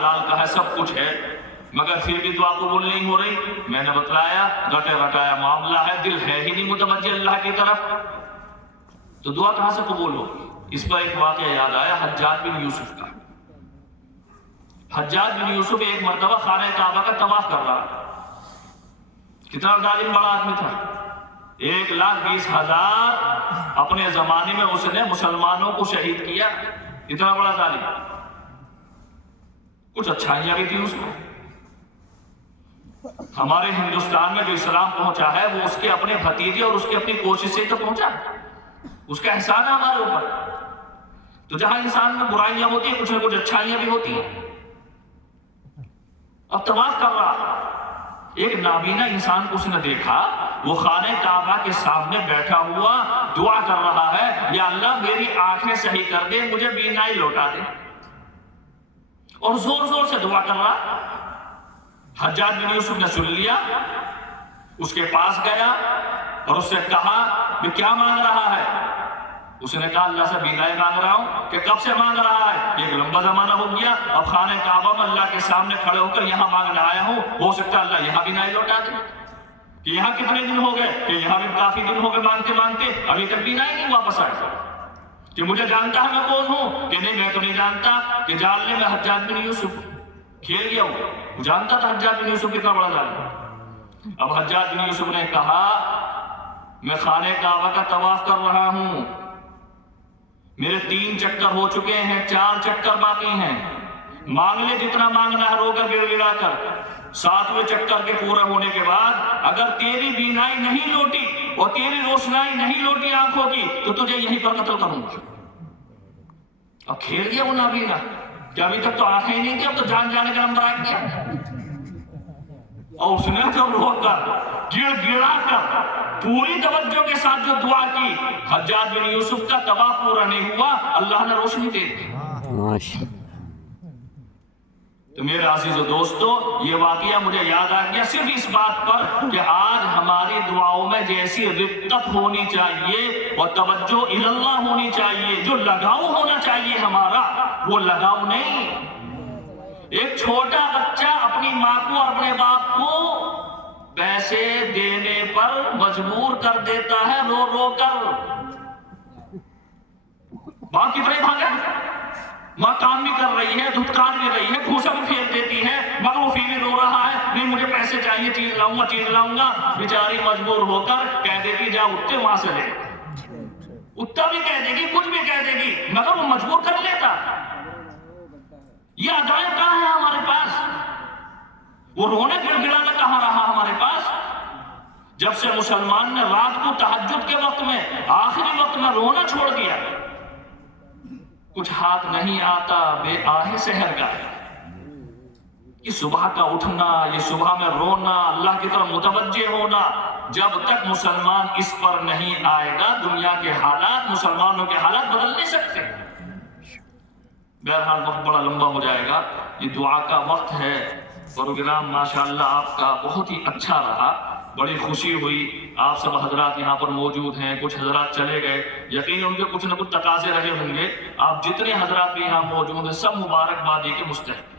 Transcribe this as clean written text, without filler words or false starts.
हलाल का है, सब कुछ है, मगर फिर भी दुआ कबूल नहीं हो रही। मैंने बतलाया रटे रटाया मामला है, दिल है ही नहीं मुतवज्जे अल्लाह की तरफ, तो दुआ कहां से कबूल हो। इस पर एक वाकया याद आया हज्जाज बिन यूसुफ का। हज्जाज बिन यूसुफ एक मर्तबा खाने काबा का तवाफ कर रहा, कितना जालिम बड़ा आदमी था। 1,20,000 अपने जमाने में उसने मुसलमानों को शहीद किया, इतना बड़ा जालिम। कुछ अच्छाइयां भी थी उसमें। हमारे हिंदुस्तान में जो इस्लाम पहुंचा है वो उसके अपने भतीजे और उसकी अपनी कोशिश से तो पहुंचा, उसका एहसान है हमारे ऊपर। तो जहां इंसान में बुराइयां होती है कुछ ना कुछ अच्छाइयां भी होती है। अब तवाफ कर रहा, एक नाबीना इंसान को उसने देखा, वो खाने काबा के सामने बैठा हुआ दुआ कर रहा है, या अल्लाह मेरी आंखें सही कर दे, मुझे बीनाई लौटा दे, और जोर जोर से दुआ कर रहा। हज्जाज बिन यूसुफ ने सुन लिया, उसके पास गया और उससे कहा कि क्या मांग रहा है। उसने कहा अल्लाह से बीनाई मांग रहा हूं। कि कब से मांग रहा है। एक लंबा जमाना हो गया, अब खाने काबा में अल्लाह के सामने खड़े होकर यहां मांगने आया हूं, हो सकता है अल्लाह यहां बीनाई लौटा दे। कि यहां कितने दिन हो गए, कि यहां भी काफी दिन हो गए मांगते मांगते, अभी तक बीनाई नहीं वापस आया। कि मुझे जानता है मैं कौन हूं। कि नहीं मैं तो नहीं जानता। कि जान ले मैं हज्जाज बिन यूसुफ, खेल गया वो जानता था हज्जाज बिन यूसुफ कितना बड़ा जालिम। अब हज्जाज बिन यूसुफ ने कहा मैं खाने काबा का तवाफ कर रहा हूं, मेरे 3 चक्कर हो चुके हैं, 4 चक्कर बाकी हैं, मांग ले जितना मांगना है रोकर गिड़गिड़ा कर। 7वें चक्कर के पूरा होने के बाद अगर तेरी बीनाई नहीं लौटी और तेरी रोशनाई नहीं लौटी आंखों की तो तुझे यहीं पर कत्ल करूंगा। अब खेल गया वो नाबीना कि अभी तक तो आंखें ही नहीं थी, अब तो जान जाने का नंबर आ गया। और उसने तो रोकर गिड़गिड़ा कर पूरी तवज्जो के साथ जो दुआ की, हज्जाज बिन यूसुफ का तवाफ पूरा नहीं हुआ, अल्लाह ने रोशनी दे दी। तो मेरे अजीजों दोस्तों, ये वाकया मुझे याद आ गया सिर्फ इस बात पर कि आज हमारी दुआओं में जैसी रिक्कत होनी चाहिए और तवज्जो इल्लाह होनी चाहिए, जो लगाव होना चाहिए हमारा, वो लगाव नहीं। एक छोटा बच्चा अपनी माँ को और अपने बाप को पैसे देने पर मजबूर कर देता है रो रो कर। माँ कितने भागे, माँ काम भी कर रही है, धुतकार भी रही है, भूसा भी फेंक देती है, मगर वो फिर भी रो रहा है, नहीं मुझे पैसे चाहिए, चीज लाऊंगा। बेचारी मजबूर होकर कह देगी जा उत्ते वहां से ले, उत्ता भी कह देगी, कुछ भी कह देगी, मगर वो मजबूर कर लेता। ये अदायत कहां है हमारे पास, वो रोने गिड़गिड़ाना कहां रहा हमारे पास। जब से मुसलमान ने रात को तहज्जुद के वक्त में, आखिरी वक्त में रोना छोड़ दिया, कुछ हाथ नहीं आता बेआहे सहर का। ये सुबह का उठना, ये सुबह में रोना, अल्लाह की तरफ मुतवज्जे होना, जब तक मुसलमान इस पर नहीं आएगा दुनिया के हालात, मुसलमानों के हालात बदल नहीं सकते। बहरहाल वक्त बड़ा लंबा हो जाएगा, ये दुआ का वक्त है। प्रोग्राम माशाअल्लाह आपका बहुत ही अच्छा रहा, बड़ी खुशी हुई। आप सब हजरात यहाँ पर मौजूद हैं, कुछ हजरात चले गए, यकीन उनके कुछ न कुछ तकाजे रहे होंगे। आप जितने हजरात भी यहाँ मौजूद हैं सब मुबारकबादी के मुस्तहिक।